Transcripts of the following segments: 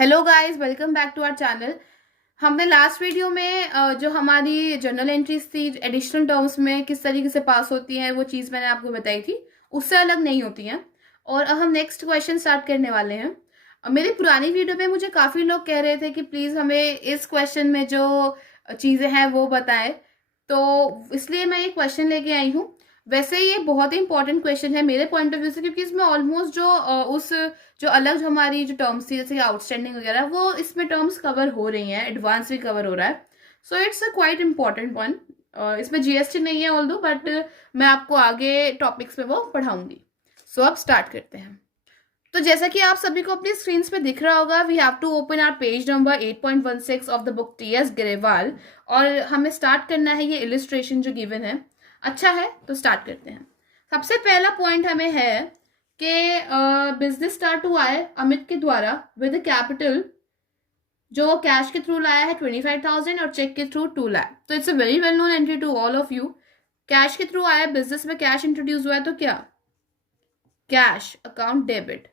Hello guys, welcome back to our channel. हमने last video में जो हमारी जर्नल एंट्रीज थी एडिशनल टर्म्स में किस तरीके से पास होती हैं वो चीज़ मैंने आपको बताई थी, उससे अलग नहीं होती हैं। और अब हम नेक्स्ट क्वेश्चन स्टार्ट करने वाले हैं। मेरी पुरानी वीडियो में मुझे काफ़ी लोग कह रहे थे कि प्लीज़ हमें इस क्वेश्चन में जो चीज़ें हैं वो बताएं, तो इसलिए मैं ये क्वेश्चन लेके आई हूँ। वैसे ये बहुत ही इंपॉर्टेंट क्वेश्चन है मेरे पॉइंट ऑफ व्यू से, क्योंकि इसमें ऑलमोस्ट जो अलग जो हमारी जो टर्म्स थी जैसे आउटस्टैंडिंग वगैरह वो इसमें टर्म्स कवर हो रही हैं, एडवांस भी कवर हो रहा है। So it's a quite important one. इसमें जीएसटी नहीं है ऑल्दो, बट मैं आपको आगे टॉपिक्स में वो पढ़ाऊंगी। सो अब स्टार्ट करते हैं। तो जैसा कि आप सभी को अपनी स्क्रीन पे दिख रहा होगा, we have to open our page number 8.16 of the book TS Grewal. और हमें स्टार्ट करना है ये इलिस्ट्रेशन जो गिवन है। अच्छा है, तो स्टार्ट करते हैं। सबसे पहला पॉइंट हमें है कि बिजनेस स्टार्ट हुआ है अमित के द्वारा विद कैपिटल जो कैश के थ्रू लाया है 25,000 और चेक के थ्रू 2 लाख। तो it's a very well known entry to all of you. Cash के थ्रू आया, बिजनेस में कैश इंट्रोड्यूस हुआ है, तो क्या cash account debit.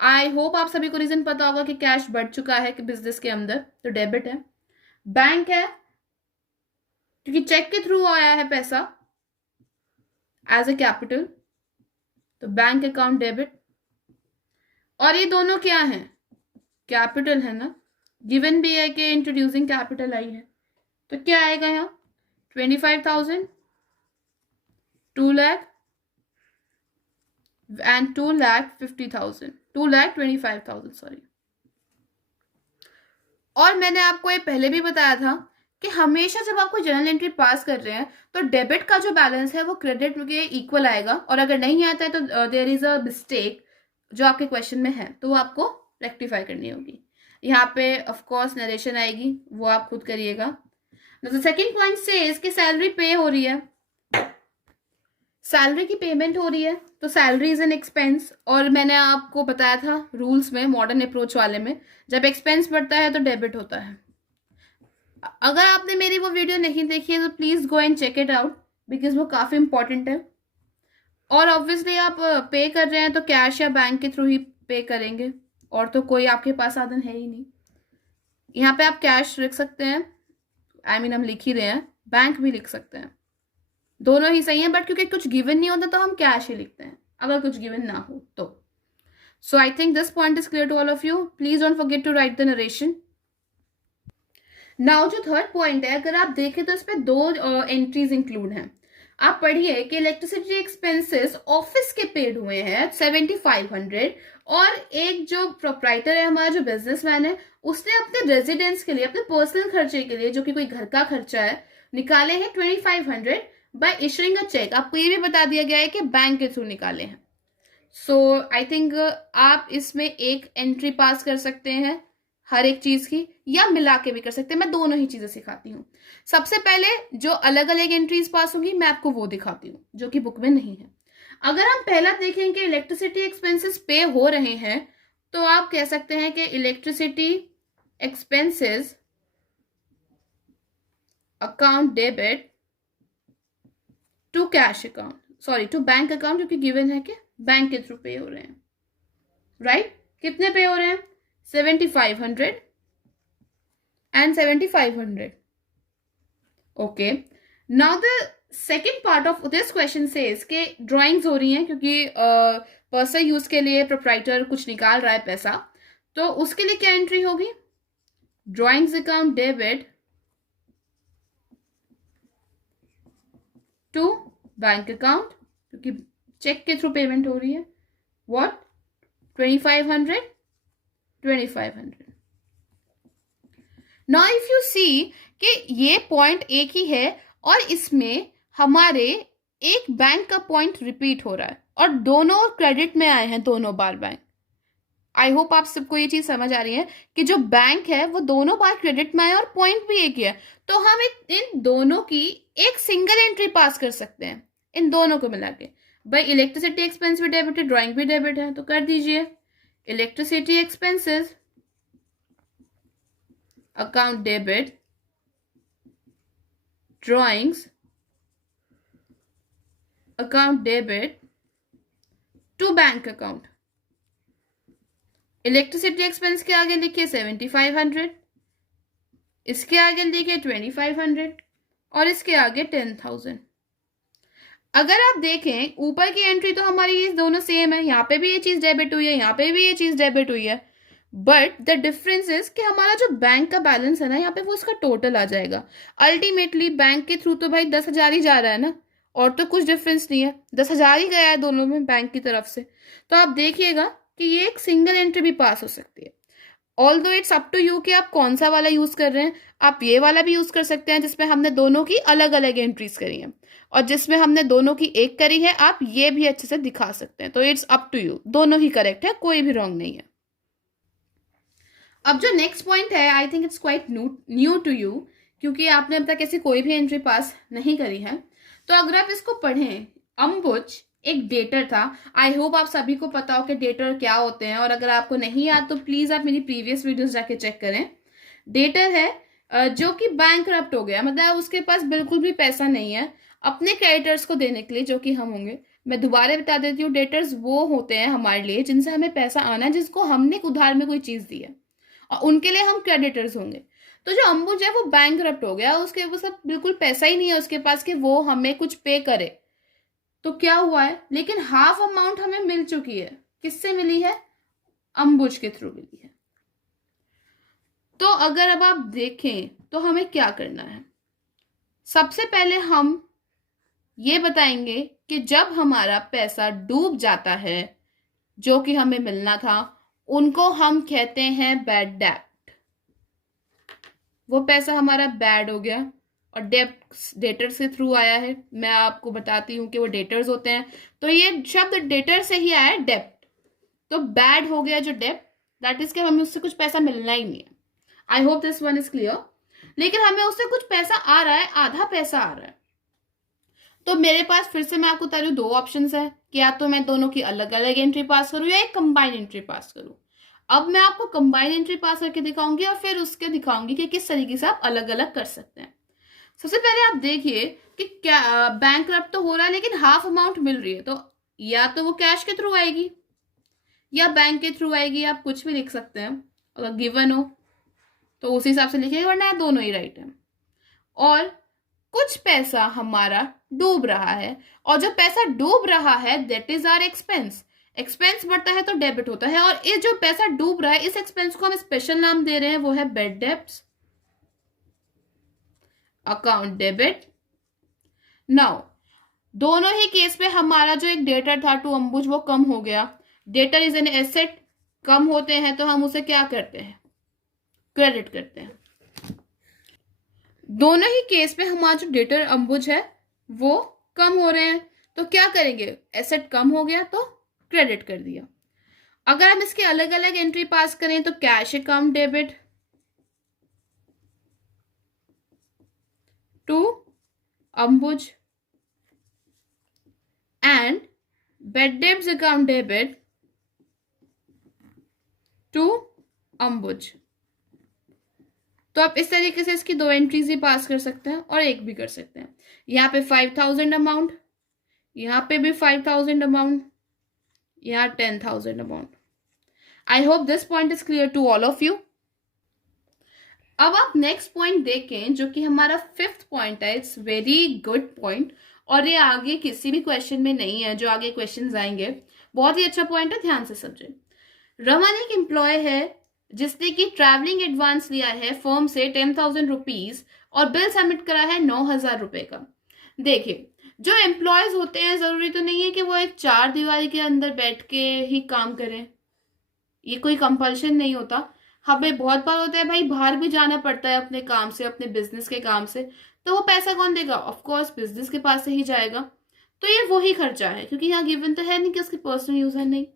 I hope आप सभी को रीजन पता होगा कि कैश बढ़ चुका है कि बिजनेस के अंदर, तो डेबिट है। बैंक है क्योंकि चेक के थ्रू आया है पैसा एज ए कैपिटल, तो बैंक अकाउंट डेबिट। और ये दोनों क्या हैं? कैपिटल है ना, गिवन भी है कि इंट्रोड्यूसिंग कैपिटल आई है, तो क्या आएगा यहाँ? 25,000, 2 लाख एंड 2,50,000, 2,25,000 सॉरी। और मैंने आपको ये पहले भी बताया था कि हमेशा जब आपको जर्नल एंट्री पास कर रहे हैं तो डेबिट का जो बैलेंस है वो क्रेडिट के इक्वल आएगा, और अगर नहीं आता है तो देयर इज अ मिस्टेक जो आपके क्वेश्चन में है, तो वो आपको रेक्टिफाई करनी होगी। यहाँ पे ऑफ कोर्स नरेशन आएगी, वो आप खुद करिएगा। सेकेंड पॉइंट से इसकी सैलरी पे हो रही है, सैलरी की पेमेंट हो रही है, तो सैलरी इज एन एक्सपेंस। और मैंने आपको बताया था रूल्स में, मॉडर्न अप्रोच वाले में, जब एक्सपेंस बढ़ता है तो डेबिट होता है। अगर आपने मेरी वो वीडियो नहीं देखी है तो please go and check it out, because वो काफी इंपॉर्टेंट है। और ऑब्वियसली आप पे कर रहे हैं तो कैश या बैंक के थ्रू ही पे करेंगे, और तो कोई आपके पास साधन है ही नहीं। यहाँ पे आप कैश लिख सकते हैं, हम लिख ही रहे हैं, बैंक भी लिख सकते हैं, दोनों ही सही है। बट क्योंकि कुछ गिवन नहीं होता तो हम कैश ही लिखते हैं अगर कुछ गिवन ना हो तो। So I think this point is clear to all of you. Please don't forget to write the narration. Now जो थर्ड पॉइंट है, अगर आप देखें तो इसमें दो एंट्रीज इंक्लूड हैं। आप पढ़िए कि इलेक्ट्रिसिटी एक्सपेंसेस ऑफिस के पेड हुए हैं 7,500, और एक जो प्रोप्राइटर है हमारा, जो बिजनेसमैन है, उसने अपने रेजिडेंस के लिए, अपने पर्सनल खर्चे के लिए, जो कि कोई घर का खर्चा है, निकाले हैं 2,500 बाय इशूइंग अ चेक। आपको ये भी बता दिया गया है कि बैंक के थ्रू निकाले हैं। सो आई थिंक आप इसमें एक एंट्री पास कर सकते हैं हर एक चीज की, या मिला के भी कर सकते हैं। मैं दोनों ही चीजें सिखाती हूँ। सबसे पहले जो अलग अलग एंट्रीज पास होंगी मैं आपको वो दिखाती हूँ जो कि बुक में नहीं है। अगर हम पहला देखें कि इलेक्ट्रिसिटी एक्सपेंसेस पे हो रहे हैं, तो आप कह सकते हैं कि electricity expenses account debit to cash account, sorry to bank account, क्योंकि गिवन है कि बैंक के थ्रू पे हो रहे हैं, राइट? कितने पे हो रहे हैं? 7,500 and 7,500. Okay. Now the second part of this question says कि ड्राइंग्स हो रही हैं क्योंकि पर्सनल यूज के लिए प्रोप्राइटर कुछ निकाल रहा है पैसा, तो उसके लिए क्या एंट्री होगी? Drawings account debit to bank account, क्योंकि चेक के थ्रू पेमेंट हो रही है। What? 2,500, 2,500। Now if you see कि ये पॉइंट एक ही है और इसमें हमारे एक बैंक का पॉइंट रिपीट हो रहा है और दोनों क्रेडिट में आए हैं, दोनों बार बैंक। आई होप आप सबको ये चीज समझ आ रही है कि जो बैंक है वो दोनों बार क्रेडिट में आए और पॉइंट भी एक ही है, तो हम इन दोनों की एक सिंगल एंट्री पास कर सकते हैं, इन दोनों को मिला के। भाई इलेक्ट्रिसिटी एक्सपेंस भी डेबिट है, ड्राइंग भी डेबिट है, तो कर दीजिए electricity expenses account debit drawings account debit to bank account electricity expense के आगे लिखिए 7500, इसके आगे लिखिए 2500 और इसके आगे 10,000। अगर आप देखें ऊपर की एंट्री तो हमारी ये दोनों सेम है, यहाँ पे भी ये चीज डेबिट हुई है, यहाँ पे भी ये चीज डेबिट हुई है, बट द डिफरेंस इज कि हमारा जो बैंक का बैलेंस है ना यहाँ पे वो इसका टोटल आ जाएगा। अल्टीमेटली बैंक के थ्रू तो भाई 10,000 ही जा रहा है ना, और तो कुछ डिफरेंस नहीं है, 10,000 ही गया है दोनों में बैंक की तरफ से। तो आप देखिएगा कि ये एक सिंगल एंट्री भी पास हो सकती है। Although it's up to you कि आप कौन सा वाला यूज कर रहे हैं। आप ये वाला भी यूज कर सकते हैं जिसमें हमने दोनों की अलग अलग एंट्रीज करी हैं, और जिसमें हमने दोनों की एक करी है आप ये भी अच्छे से दिखा सकते हैं। तो इट्स अप टू यू, दोनों ही करेक्ट है, कोई भी रॉन्ग नहीं है। अब जो नेक्स्ट पॉइंट है I think it's quite new to you, क्योंकि आपने अब तक ऐसी कोई भी एंट्री पास नहीं करी है। तो अगर आप इसको पढ़ें, अंबुज एक डेटर था। आई होप आप सभी को पता हो कि डेटर क्या होते हैं, और अगर आपको नहीं याद तो प्लीज आप मेरी प्रीवियस वीडियोस जाके चेक करें। डेटर है जो कि बैंकरप्ट हो गया, मतलब उसके पास बिल्कुल भी पैसा नहीं है अपने क्रेडिटर्स को देने के लिए, जो कि हम होंगे। मैं दोबारा बता देती हूँ, डेटर्स वो होते हैं हमारे लिए जिनसे हमें पैसा आना है, जिसको हमने उधार में कोई चीज दी है, और उनके लिए हम क्रेडिटर्स होंगे। तो जो अंबुज है वो बैंकरप्ट हो गया, उसके वो सब बिल्कुल पैसा ही नहीं है उसके पास कि वो हमें कुछ पे करे। तो क्या हुआ है, लेकिन हाफ अमाउंट हमें मिल चुकी है। किससे मिली है? अंबुज के थ्रू मिली है। तो अगर अब आप देखें तो हमें क्या करना है, सबसे पहले हम ये बताएंगे कि जब हमारा पैसा डूब जाता है जो कि हमें मिलना था, उनको हम कहते हैं बैड डेट। वो पैसा हमारा बैड हो गया और डेटर्स के थ्रू आया है। मैं आपको बताती हूँ कि वो डेटर्स होते हैं, तो ये शब्द डेटर से ही आया है, डेप्ट। तो बैड हो गया जो डेप्ट, दैट इज कि हमें उससे कुछ पैसा मिलना ही नहीं है। आई hope this one is clear. लेकिन हमें उससे कुछ पैसा आ रहा है, आधा पैसा आ रहा है। तो मेरे पास फिर से मैं आपको बता रही हूँ दो ऑप्शंस है कि या तो मैं दोनों की अलग अलग एंट्री पास करूँ या एक कंबाइंड एंट्री पास करूँ। अब मैं आपको कंबाइंड एंट्री पास करके दिखाऊंगी और फिर उसके दिखाऊंगी कि किस तरीके से आप अलग अलग कर सकते हैं। सबसे पहले आप देखिए कि क्या बैंकरप्ट तो हो रहा है लेकिन हाफ अमाउंट मिल रही है, तो या तो वो कैश के थ्रू आएगी या बैंक के थ्रू आएगी, आप कुछ भी लिख सकते हैं। अगर गिवन हो तो उसी हिसाब से लिखिए, वरना दोनों ही राइट है। और कुछ पैसा हमारा डूब रहा है, और जो पैसा डूब रहा है that is our expense. Expense बढ़ता है तो डेबिट होता है, और ये जो पैसा डूब रहा है इस एक्सपेंस को हम स्पेशल नाम दे रहे हैं, वो है bad debts, account debit. Now दोनों ही केस में हमारा जो एक डेटर था टू अंबुज वो कम हो गया। डेटर इज एन एसेट, कम होते हैं तो हम उसे क्या करते हैं? क्रेडिट करते हैं। दोनों ही केस में हमारा जो डेटर अंबुज है वो कम हो रहे हैं, तो क्या करेंगे? एसेट कम हो गया तो क्रेडिट कर दिया। अगर हम इसके अलग अलग एंट्री पास करें तो cash account debit to Ambuj and bad debts account debit to Ambuj. तो आप इस तरीके से इसकी दो एंट्रीज ही पास कर सकते हैं और एक भी कर सकते हैं। यहाँ पे 5,000 अमाउंट, यहाँ पे भी 5,000 अमाउंट, यहाँ 10,000 amount. I hope this point is clear to all of you. अब आप नेक्स्ट पॉइंट देखें जो कि हमारा फिफ्थ पॉइंट है। इट्स वेरी गुड पॉइंट, और ये आगे किसी भी क्वेश्चन में नहीं है, जो आगे क्वेश्चन आएंगे। बहुत ही अच्छा पॉइंट है, ध्यान से समझें। रमन एक एम्प्लॉय है जिसने की ट्रैवलिंग एडवांस लिया है फर्म से 10,000 रुपीज और बिल सबमिट करा है 9,000 रुपए का। देखिए, जो एम्प्लॉयज होते हैं जरूरी तो नहीं है कि वो एक चार दीवारी के अंदर बैठ के ही काम करें, ये कोई कंपल्शन नहीं होता। हमें बहुत बार होता है भाई बाहर भी जाना पड़ता है अपने काम से, अपने बिजनेस के काम से, तो वो पैसा कौन देगा? ऑफकोर्स बिजनेस के पास से ही जाएगा। तो ये वही खर्चा है, क्योंकि यहाँ गिवन तो है नहीं कि उसकी पर्सनल यूज है, नहीं।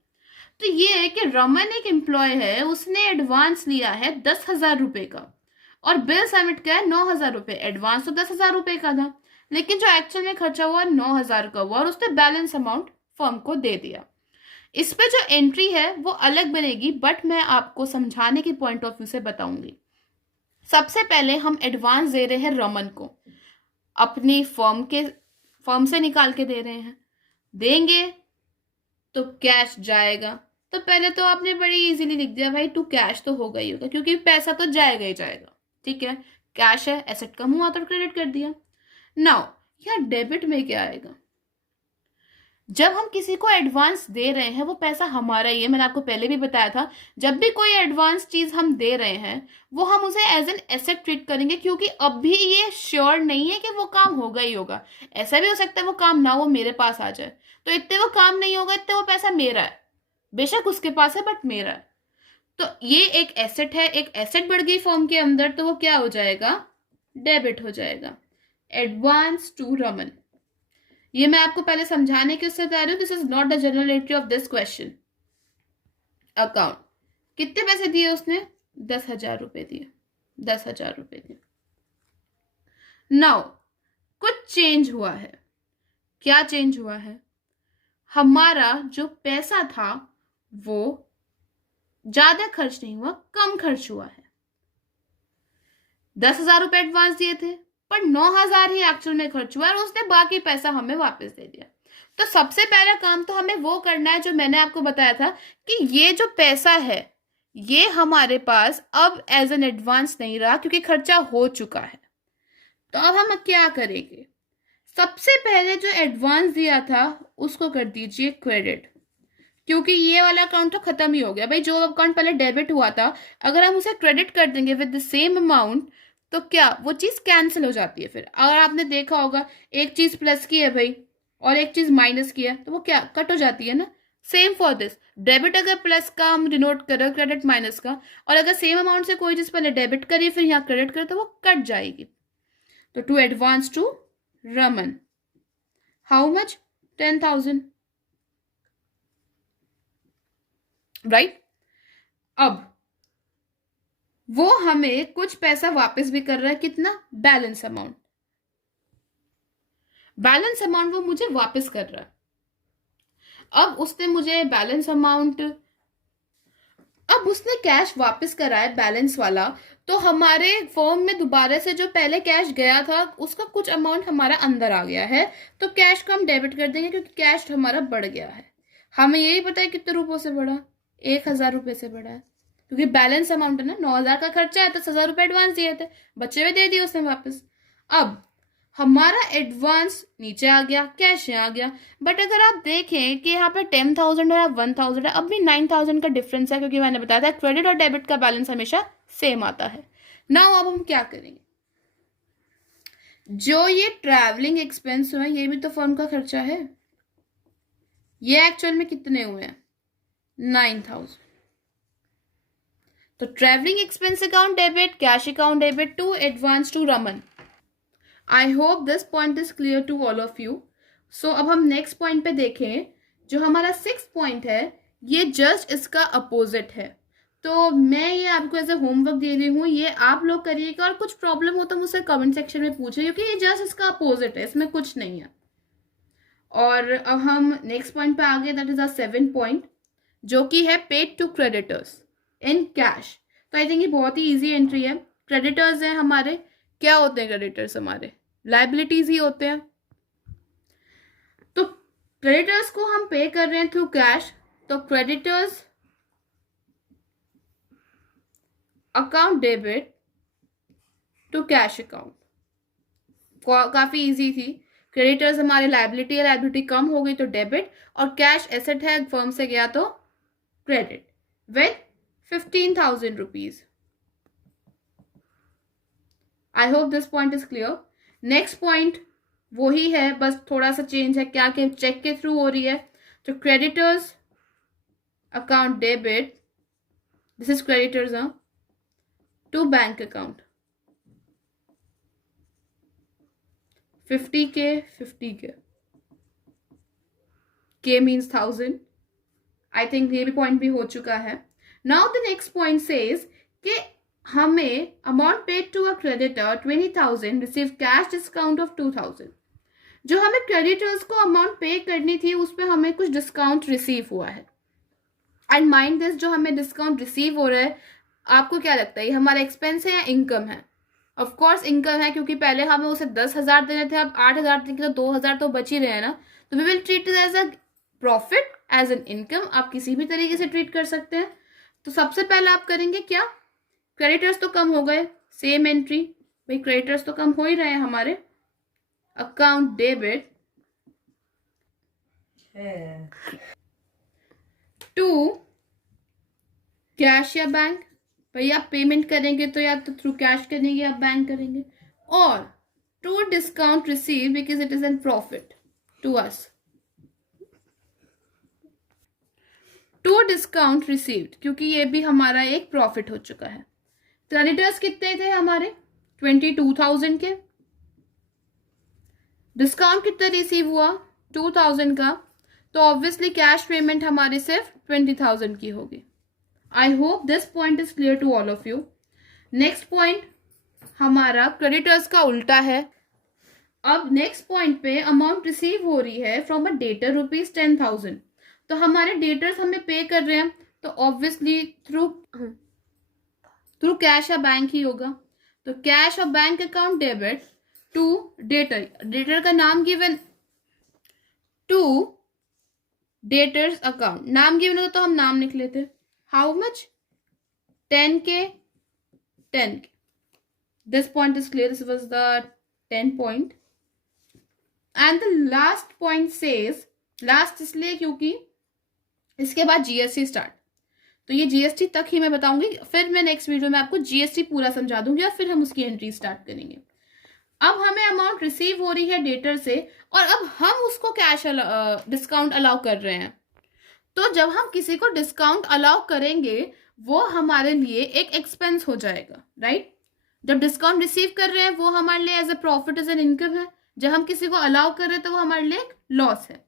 तो ये है कि रमन एक एम्प्लॉय है, उसने एडवांस लिया है 10,000 रुपए का और बिल सबमिट किया है 9,000 रुपए। एडवांस तो 10,000 रुपए का था, लेकिन जो एक्चुअल में खर्चा हुआ 9,000 का हुआ, और उसने बैलेंस अमाउंट फर्म को दे दिया। इस पे जो एंट्री है वो अलग बनेगी, बट मैं आपको समझाने के पॉइंट ऑफ व्यू से बताऊंगी। सबसे पहले हम एडवांस दे रहे हैं रमन को, अपनी फर्म से निकाल के दे रहे हैं। देंगे तो कैश जाएगा, तो पहले तो आपने बड़ी इजीली लिख दिया भाई टू कैश, तो होगा ही होगा क्योंकि पैसा तो जाएगा ही जाएगा, ठीक है। कैश है, एसेट कम हुआ तो क्रेडिट कर दिया। नाउ यहाँ डेबिट में क्या आएगा? जब हम किसी को एडवांस दे रहे हैं वो पैसा हमारा ही है, मैंने आपको पहले भी बताया था। जब भी कोई एडवांस चीज हम दे रहे हैं वो हम उसे एज एन एसेट ट्रीट करेंगे, क्योंकि अभी ये श्योर नहीं है कि वो काम होगा ही होगा। ऐसा भी हो सकता है वो काम ना वो मेरे पास आ जाए, तो इतने वो काम नहीं होगा, इतने वो पैसा मेरा है, बेशक उसके पास है बट मेरा है। तो ये एक एसेट है, एक एसेट बढ़ गई फॉर्म के अंदर, तो वो क्या हो जाएगा? डेबिट हो जाएगा। एडवांस टू रमन, ये मैं आपको पहले समझाने के उससे बता रही हूँ, this is not the general entry of this question. Account, कितने पैसे दिए उसने? 10,000 रुपए दिए, 10,000 रुपए दिए। नाउ कुछ चेंज हुआ है। क्या चेंज हुआ है? हमारा जो पैसा था वो ज्यादा खर्च नहीं हुआ, कम खर्च हुआ है। 10,000 रुपए एडवांस दिए थे पर 9,000 ही एक्चुअल में खर्च हुआ और उसने बाकी पैसा हमें वापस दे दिया। तो सबसे पहला काम तो हमें वो करना है जो मैंने आपको बताया था कि ये जो पैसा है ये हमारे पास अब एज एन एडवांस नहीं रहा क्योंकि खर्चा हो चुका है। तो अब हम क्या करेंगे? सबसे पहले जो एडवांस दिया था उसको कर दीजिए क्रेडिट, क्योंकि ये वाला अकाउंट तो खत्म ही हो गया भाई। जो अकाउंट पहले डेबिट हुआ था अगर हम उसे क्रेडिट कर देंगे विद द सेम अमाउंट तो क्या वो चीज कैंसिल हो जाती है। फिर अगर आपने देखा होगा एक चीज प्लस की है भाई और एक चीज माइनस की है तो वो क्या कट हो जाती है ना। सेम फॉर दिस, डेबिट अगर प्लस का हम डिनोट करें, क्रेडिट माइनस का, और अगर सेम अमाउंट से कोई चीज पहले डेबिट करिए फिर यहाँ क्रेडिट करें तो वो कट जाएगी। तो to advance to Raman, how much? 10,000, right. अब वो हमें कुछ पैसा वापस भी कर रहा है, कितना? Balance amount. बैलेंस अमाउंट वो मुझे वापस कर रहा है। अब उसने मुझे बैलेंस अमाउंट, अब उसने कैश वापस करा है बैलेंस वाला, तो हमारे फॉर्म में दोबारा से जो पहले कैश गया था उसका कुछ अमाउंट हमारा अंदर आ गया है, तो कैश को हम डेबिट कर देंगे क्योंकि कैश हमारा बढ़ गया है। हमें यही पता है कितने रुपयों से बढ़ा, 1,000 रुपये से बढ़ा है क्योंकि बैलेंस अमाउंट है ना, 9,000 का खर्चा है, 10,000 रुपये एडवांस दिए थे, बच्चे में दे दिए उसने वापस। अब हमारा एडवांस नीचे आ गया, कैश यहाँ आ गया, बट अगर आप देखें कि यहाँ पे 10,000 और 1,000 है, अब भी 9,000 का डिफरेंस है क्योंकि मैंने बताया था क्रेडिट और डेबिट का बैलेंस हमेशा सेम आता है। नाउ अब हम क्या करेंगे? जो ये ट्रैवलिंग एक्सपेंस हुआ ये भी तो फर्म का खर्चा है। ये एक्चुअल में कितने हुए हैं? 9,000। तो travelling expense account debit, cash account debit to advance to Raman. I hope this point is clear to all of you. So अब हम नेक्स्ट पॉइंट पे देखें, जो हमारा 6th पॉइंट है ये जस्ट इसका अपोजिट है। तो मैं ये आपको एज ए होमवर्क दे रही हूँ, ये आप लोग करिएगा और कुछ प्रॉब्लम हो तो मुझसे कमेंट सेक्शन में पूछे क्योंकि ये जस्ट इसका अपोजिट है, इसमें कुछ नहीं है। और अब हम नेक्स्ट पॉइंट पे आ गए, that is a 7th point जो कि है paid to creditors in cash. तो आई थिंक ये बहुत ही ईजी एंट्री है। क्रेडिटर्स हैं हमारे, क्या होते हैं क्रेडिटर्स? हमारे लाइबिलिटीज ही होते हैं। तो क्रेडिटर्स को हम पे कर रहे हैं थ्रू कैश, तो creditors account debit to cash account. काफी इजी थी। क्रेडिटर्स हमारे लाइबिलिटी है, लाइबिलिटी कम हो गई तो डेबिट, और कैश एसेट है फर्म से गया तो credit with 15,000 rupees. I hope this point is clear. Next point वही है, बस थोड़ा सा चेंज है, क्या कि चेक के थ्रू हो रही है। तो creditors account debit, this is creditors to bank account, 50K 50K, K means 1000। I think ये भी पॉइंट भी हो चुका है। Now the next point says कि हमें amount paid to a creditor 20,000 receive cash discount of 2,000। जो हमें क्रेडिटर्स को अमाउंट पे करनी थी उस पर हमें कुछ डिस्काउंट रिसीव हुआ है। एंड माइंड दिस, जो हमें डिस्काउंट रिसीव हो रहा है आपको क्या लगता है ये हमारा एक्सपेंस है या इनकम है? ऑफ कोर्स इनकम है, क्योंकि पहले हमें उसे 10,000 देने थे, अब 8,000 देंगे तो 2,000 तो बच ही रहे हैं ना। तो we will treat it as a profit as an income आप किसी भी तरीके से ट्रीट कर सकते हैं। तो सबसे पहले आप करेंगे क्या, क्रेडिटर्स तो कम हो गए, सेम एंट्री, भाई क्रेडिटर्स तो कम हो ही रहे हैं हमारे, अकाउंट डेबिट टू कैश या बैंक, भाई आप पेमेंट करेंगे तो या तो थ्रू कैश करेंगे या बैंक करेंगे, और to discount receive because it is an profit to us, to discount received क्योंकि ये भी हमारा एक प्रॉफिट हो चुका है। क्रेडिटर्स कितने थे हमारे 22,000 के, डिस्काउंट कितना रिसीव हुआ 2,000 का, तो ऑब्वियसली कैश पेमेंट हमारी सिर्फ 20,000 की होगी। I hope this point is clear to all of you. Next point हमारा क्रेडिटर्स का उल्टा है। अब next point pay amount receive हो रही है फ्रॉम अ डेटर ₹10,000, तो हमारे डेटर्स हमें पे कर रहे हैं तो ऑब्वियसली थ्रू कैश या बैंक ही होगा। तो कैश और bank account debit to debtor, debtor का नाम गिवन टू डेटर्स अकाउंट, नाम गिवन होता तो हम नाम लिख लेते, how much 10K 10K। This point is clear, this was the 10 point. And the last point says, last इसलिए क्योंकि इसके बाद जीएसटी स्टार्ट, तो ये जीएसटी तक ही मैं बताऊंगी, फिर मैं नेक्स्ट वीडियो में आपको जीएसटी पूरा समझा दूंगी और फिर हम उसकी एंट्री स्टार्ट करेंगे। अब हमें अमाउंट रिसीव हो रही है डेटर से और अब हम उसको कैश डिस्काउंट अलाउ कर रहे हैं। तो जब हम किसी को डिस्काउंट अलाउ करेंगे वो हमारे लिए एक एक्सपेंस हो जाएगा, राइट। जब डिस्काउंट रिसीव कर रहे हैं वो हमारे लिए as a profit as an income है, जब हम किसी को अलाउ कर रहे हैं तो वो हमारे लिए एक लॉस है।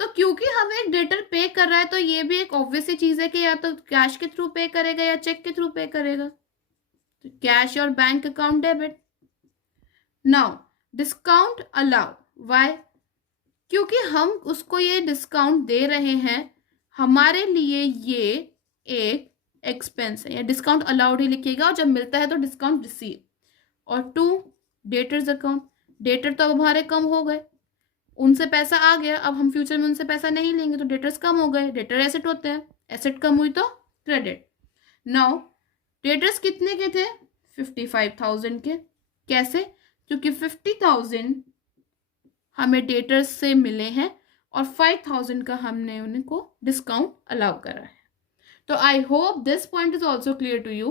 तो क्योंकि हमें एक डेटर पे कर रहा है तो ये भी एक ऑब्वियस सी चीज है कि या तो कैश के थ्रू पे करेगा या चेक के थ्रू पे करेगा, तो कैश और bank account debit. Now discount allow, why, क्योंकि हम उसको ये डिस्काउंट दे रहे हैं, हमारे लिए ये एक एक्सपेंस है, या डिस्काउंट अलाउड ही लिखिएगा, और जब मिलता है तो डिस्काउंट रिसीव। और टू डेटर्स अकाउंट, डेटर तो अब हमारे कम हो गए, उनसे पैसा आ गया, अब हम फ्यूचर में उनसे पैसा नहीं लेंगे तो डेटर्स कम हो गए, डेटर एसेट होते हैं, एसेट कम हुई तो क्रेडिट। नाउ डेटर्स कितने के थे 55,000 के, कैसे, क्योंकि 50,000 हमें डेटर्स से मिले हैं और 5,000 का हमने उनको डिस्काउंट अलाउ करा है। तो I hope this point is also clear to you.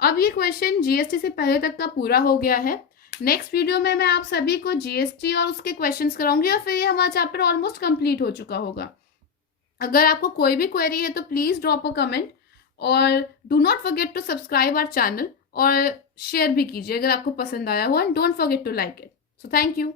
अब ये क्वेश्चन जीएसटी से पहले तक का पूरा हो गया है। नेक्स्ट वीडियो में मैं आप सभी को जीएसटी और उसके क्वेश्चंस कराऊंगी और फिर ये हमारा चैप्टर ऑलमोस्ट कंप्लीट हो चुका होगा। अगर आपको कोई भी क्वेरी है तो प्लीज ड्रॉप अ कमेंट और do not forget to subscribe our channel और शेयर भी कीजिए अगर आपको पसंद आया हो, and don't forget to like it. So thank you.